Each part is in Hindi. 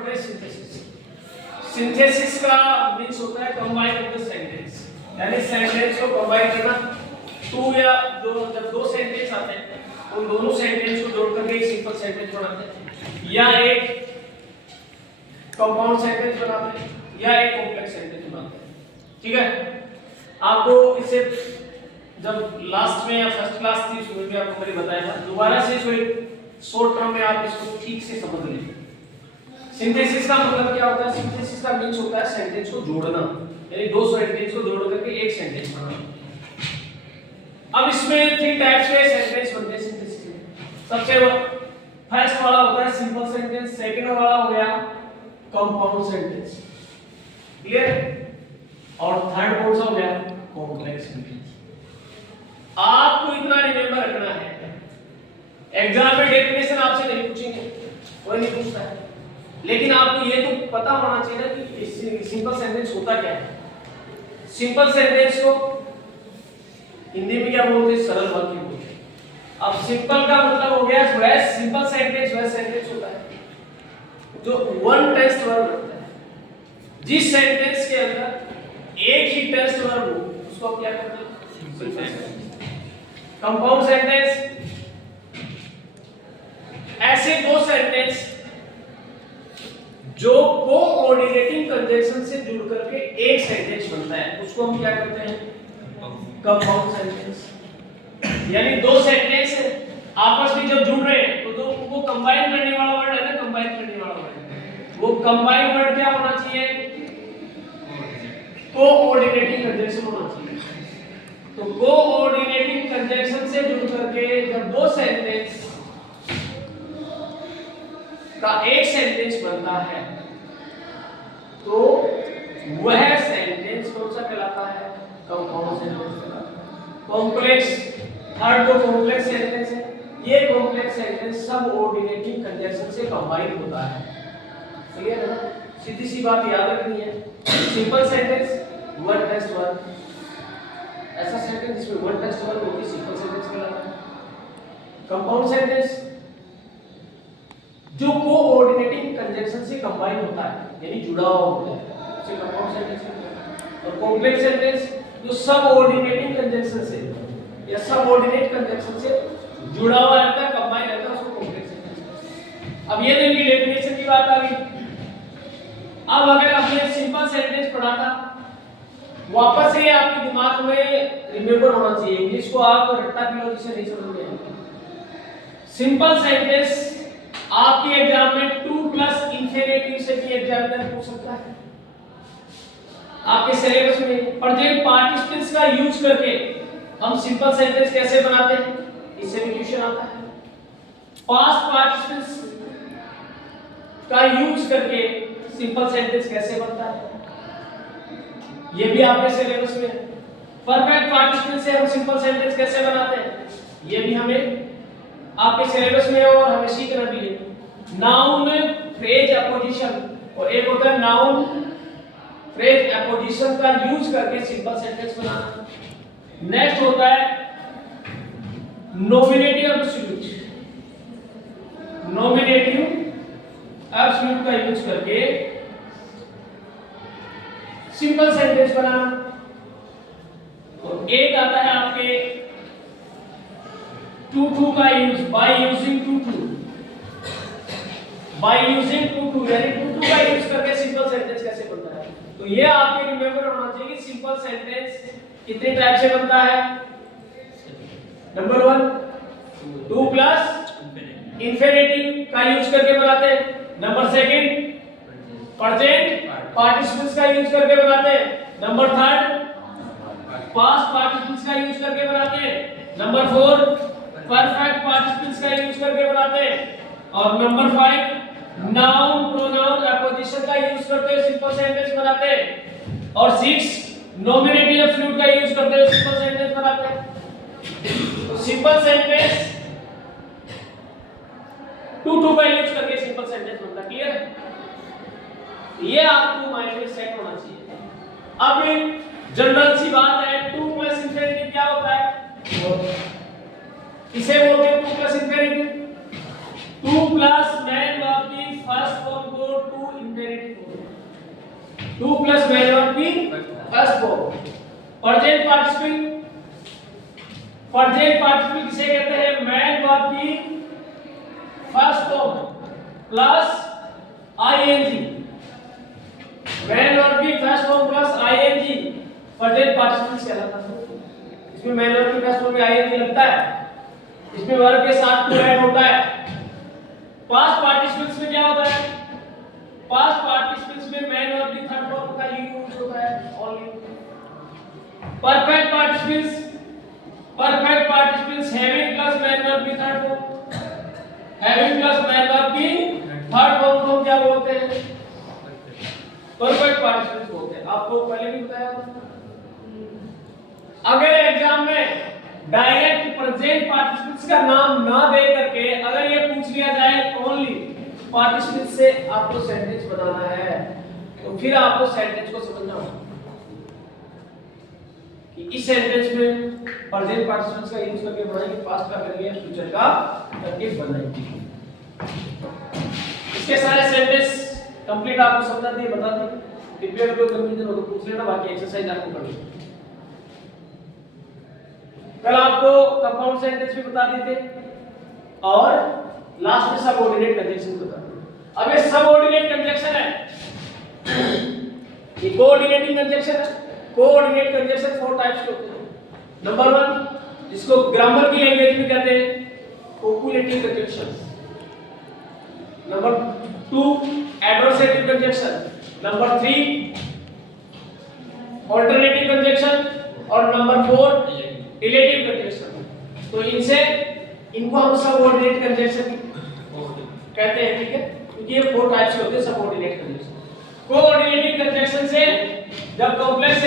पढ़ रहे सिंथेसिस। सिंथेसिस का मींस होता है कंबाइन ऑफ द सेंटेंस, यानी सेंटेंस को कंबाइन करना। टू या जब दो सेंटेंस आते हैं उन दोनों सेंटेंस को जोड़ करके एक सिंपल सेंटेंस बनाते हैं, या एक कंपाउंड सेंटेंस बनाते हैं, या एक कॉम्प्लेक्स सेंटेंस बनाते हैं। ठीक है, आपको इसे जब लास्ट में या फर्स्ट क्लास थी उसमें भी आपको मैंने बताया था, दोबारा से इसको शॉर्ट टर्म में आप इसको ठीक से समझ लीजिए। सिंथेसिस का मतलब क्या होता है? सिंथेसिस का मींस होता है सेंटेंस को जोड़ना, यानी दो सेंटेंस को जोड़ करके एक सेंटेंस बनाना। अब इसमें 3 टाइप्स के सेंटेंस बनते हैं सिंथेसिस में। सबसे फर्स्ट वाला होता है सिंपल सेंटेंस, सेकंड वाला हो गया कंपाउंड सेंटेंस, क्लियर, और थर्ड कौन सा हो गया? Complex sentence. आपको इतना रिमेंबर रखना है, एग्जाम में डेफिनेशन आपसे नहीं पूछेंगे, कोई नहीं पूछता है, लेकिन आपको ये तो पता होना चाहिए ना कि सिंपल सेंटेंस होता क्या है। सिंपल सेंटेंस को हिंदी में क्या बोलते हैं? सरल वाक्य बोलते हैं। अब सिंपल का मतलब हो गया वह सिंपल सेंटेंस, वह सेंटेंस होता है जो वन टेंस वर्ब होता है। जिस सेंटेंस के अंदर एक ही टेंस वर्ब हो उसको क्या कहते हैं? Simple sentence. कंपाउंड सेंटेंस ऐसे दो सेंटेंस जो कोऑर्डिनेटिंग कंजंक्शन से जुड़ करके एक सेंटेंस बनता है, उसको हम क्या करते हैं? Compound sentence. यानी दो सेंटेंस आपस में जब जुड़ रहे हैं तो दो को कंबाइन करने वाला वर्ड है ना, कंबाइन करने वाला वर्ड, वो कंबाइन वर्ड क्या होना चाहिए? कोऑर्डिनेटिंग कंजंक्शन होना चाहिए। तो कोऑर्डिनेटिंग कंजंक्शन से जुड़ करके जब दो सेंटेंस का एक सेंटेंस बनता है तो वह सेंटेंस कौन सा कहलाता है? कंपाउंड सेंटेंस कहलाता है। कॉम्प्लेक्स, थर्ड जो कॉम्प्लेक्स सेंटेंस है, ये कॉम्प्लेक्स सेंटेंस सब ऑर्डिनेटिंग कंजंक्शन से कंबाइन होता है। क्लियर है ना? सीधी सी बात याद रखनी है। Simple sentence one test verb, ऐसा सेंटेंस जिसमें वन टेस्ट वर्ब होगी सिंपल सेंटेंस कहलाता है। कंपाउंड सेंटेंस जो कोऑर्डिनेटिंग कंजंक्शन से कंबाइन होता है, यानी जुड़ा हुआ होता है, उसे कंपाउंड सेंटेंस कहते हैं। और कॉम्प्लेक्स सेंटेंस जो सब ऑर्डिनेटिंग कंजंक्शन से या सब ऑर्डिनेट कंजंक्शन से जुड़ा हुआ रहता है, कंबाइन रहता है, उसको कॉम्प्लेक्स सेंटेंस कहते हैं। अब ये देखिए डेफिनेशन की बात आ गई। अब अगर आपने सिंपल सेंटेंस पढ़ा था, वापस से आपके दिमाग में रिमेंबर होना चाहिए। इंग्लिश को आप रट्टा फिलोजी से नहीं समझते। सिंपल सेंटेंस आपके एग्जाम में 2 प्लस इंफिनिटिव से भी एग्जामिनर पूछ सकता है। आपके सिलेबस में प्रेजेंट पार्टिसिपेंट्स का यूज करके हम सिंपल सेंटेंस कैसे बनाते हैं, इससे भी क्वेश्चन आता है। पास्ट पार्टिसिपेंट्स का यूज करके सिंपल सेंटेंस कैसे बनता है, ये भी आपके सिलेबस में। परफेक्ट पार्टिसिपेंट से हम सिंपल सेंटेंस कैसे बनाते हैं, ये भी हमें आपके सिलेबस में और हमें सीखना भी है। नाउन फ्रेज अपोजिशन, और एक होता है नाउन फ्रेज अपोजिशन का यूज करके सिंपल सेंटेंस बनाना। नेक्स्ट होता है नॉमिनेटिव एब्सोल्यूट, नॉमिनेटिव एब्सोल्यूट का यूज करके सिंपल सेंटेंस बनाना। और एक आता है आपके टू का use, by using to, by using to, यानी टू का यूज करके सिंपल सेंटेंस कैसे बनता है। तो ये आपके रिमेंबर होना चाहिए कि सिंपल सेंटेंस कितने टाइप से बनता है। नंबर 1 2 प्लस इंफिनिटिव का यूज करके बनाते हैं। नंबर 2 प्रेजेंट पार्टिसिपेंट्स का यूज करके बनाते हैं। नंबर 3 पास्ट पार्टिसिपेंट्स का यूज करके बनाते हैं। नंबर 4 परफेक्ट पार्टिसिपेंट्स का यूज करके बनाते हैं। और नंबर 5 नाउन प्रोनाउन अपोजिशन का यूज करते हुए सिंपल सेंटेंस बनाते हैं। और 6 नॉमिनेटिव एब्सोल्यूट का यूज करते हुए सिंपल सेंटेंस बनाते हैं। तो सिंपल सेंटेंस टू का यूज करके सिंपल सेंटेंस बनता है। क्लियर है? ये आपको माइंड में सेट होना चाहिए। अब जनरल सी बात है, 2 प्लस इंफिनिटी क्या होता है, इसे बोलते हैं 2 plus infinity. 2 plus main verb की फर्स्ट फॉर्म को to to plus main verb की फर्स्ट फॉर्म। प्रेजेंट पार्टिसिपल किसे कहते हैं? मैन वर्ब की first form plus ING. Main verb की first form plus ING present participles कहलाता है। इसमें मैन वर्ब की फर्स्ट फॉर्म में आईएनजी लगता है, इसमें वर्ब के साथ टू ऐड होता है। पास्ट पार्टिसिपल्स में क्या होता है? पास्ट पार्टिसिपल्स में मैन वर्ब की थर्ड फॉर्म का यूज होता है only. Perfect participles having plus main verb की third form, having plus main verb की थर्ड फॉर्म को क्या बोलते हैं? परफेक्ट पार्टिसिपल्स बोलते हैं। आपको पहले भी बताया था। अगर एग्जाम में डायरेक्ट प्रेजेंट पार्टिसिपल्स का नाम ना दे करके अगर ये पूछ लिया जाए ओनली पार्टिसिपल्स से आपको सेंटेंस बनाना है, तो फिर आपको सेंटेंस को समझना होगा कि इस सेंटेंस में प्रेजेंट पार्टिसिपल्स का यूज करके बनाएंगे, पास्ट का करेंगे, फ्यूचर का करके बनाएंगे। इसके सारे सेंटेंस कंप्लीट आपको समझा दिए, बता दिए। प्रिपेयर को कंफ्यूजन हो तो पूछ लेना, बाकी एक्सरसाइज आपको करनी है। कल आपको कंपाउंड सेंटेंस भी बता दिए थे और लास्ट में सबऑर्डिनेट कंजंक्शन बता दिए। अब ये सबऑर्डिनेट कंजंक्शन है, ये कोऑर्डिनेटिंग कंजंक्शन है। कोऑर्डिनेट कंजंक्शन 4 टाइप्स के होते हैं। नंबर 1 जिसको ग्रामर की लैंग्वेज में कहते हैं copulative conjunction. Number 2 adversative conjunction. Number 3 alternative conjunction और नंबर 4 रिलेटिव कंजंक्शन। तो इनको हम सबऑर्डिनेट कंजंक्शन कहते हैं, ठीक है, क्योंकि ये 4 टाइप्स के होते हैं सबऑर्डिनेट कंजंक्शन। कोऑर्डिनेटिव कंजंक्शन से जब कॉम्प्लेक्स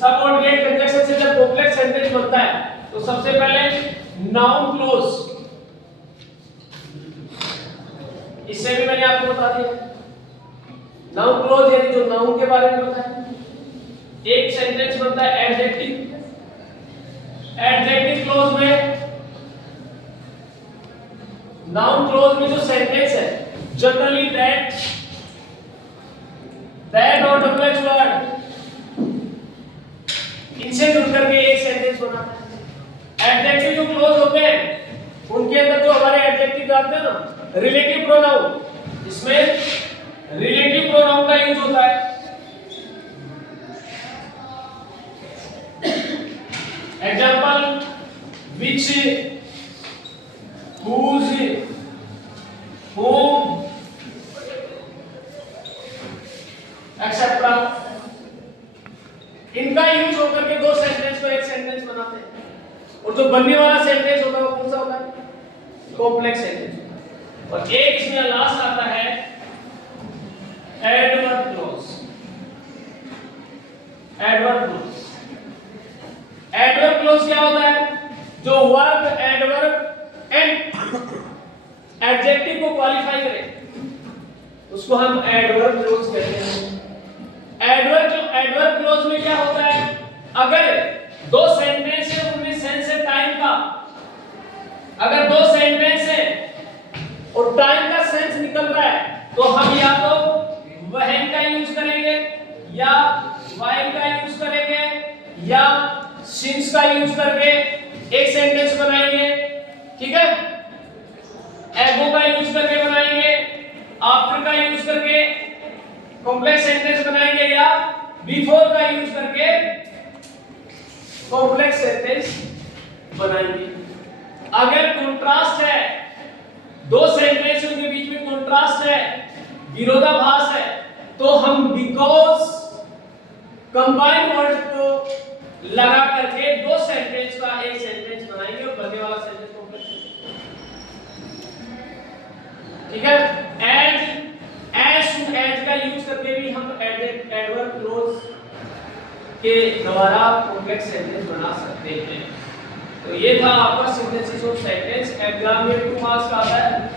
सबऑर्डिनेट कंजंक्शन से जब कॉम्प्लेक्स सेंटेंस बनता है तो सबसे पहले नाउन क्लोज, इससे भी मैंने आपको बता दिया। नाउन क्लोज यानी जो नाउन के बारे में बताया। एक सेंटेंस बनता है एडजेक्टिव। एडजेक्टिव क्लोज में, नाउन क्लोज में जो सेंटेंस है जनरली दैट और डबल एच वर्ड इनसे जुड़कर के एक सेंटेंस बनाता है। एडजेक्टिव जो क्लोज होते हैं उनके अंदर जो हमारे एडजेक्टिव आते हैं ना, रिलेटिव प्रोनाउन, इसमें रिलेटिव प्रोनाउन का यूज होता है। Example which, whose, whom, etc. इनका यूज होकर के दो सेंटेंस को एक सेंटेंस बनाते हैं। और जो बनने वाला सेंटेंस होता है वो कौन सा होता है? Complex sentence. और एक इसमें लास्ट आता है adverb clause. Adverb clause, adverb clause क्या होता है? जो वर्ब, एडवर्ब एंड एडजेक्टिव को क्वालिफाई करे उसको हम एडवर्ब क्लॉज कहते हैं। एडवर्ब क्लॉज में क्या होता है? अगर दो सेंटेंस है उनमें सेंस है टाइम का, अगर दो सेंटेंस है और टाइम का सेंस निकल रहा है तो हम या तो व्हेन का यूज करेंगे या व्हाइल का यूज करेंगे या सिंस का यूज करके एक सेंटेंस बनाएंगे, ठीक है। एगो का यूज करके बनाएंगे, आफ्टर का यूज करके कॉम्प्लेक्स सेंटेंस बनाएंगे या बिफोर का यूज करके कॉम्प्लेक्स सेंटेंस बनाएंगे। अगर कंट्रास्ट है, दो सेंटेंस के बीच में कंट्रास्ट है, विरोधाभास है, तो हम बिकॉज कंबाइंड वर्ड को लगा करके दो सेंटेंस का एक सेंटेंस बनाएंगे और बनने वाला सेंटेंस कॉम्प्लेक्स, ठीक है। एज का यूज करके भी हम एडवर्ब क्लॉज के द्वारा कॉम्प्लेक्स सेंटेंस बना सकते हैं। तो ये था आपका सिंथेसिस ऑफ सेंटेंस। एग्जाम में 2 मार्क्स का आता है।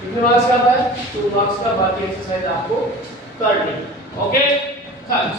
कितने मार्क्स का आता है? 2 मार्क्स का। बाकी एक्सरसाइज आपको करनी। Okay, thanks.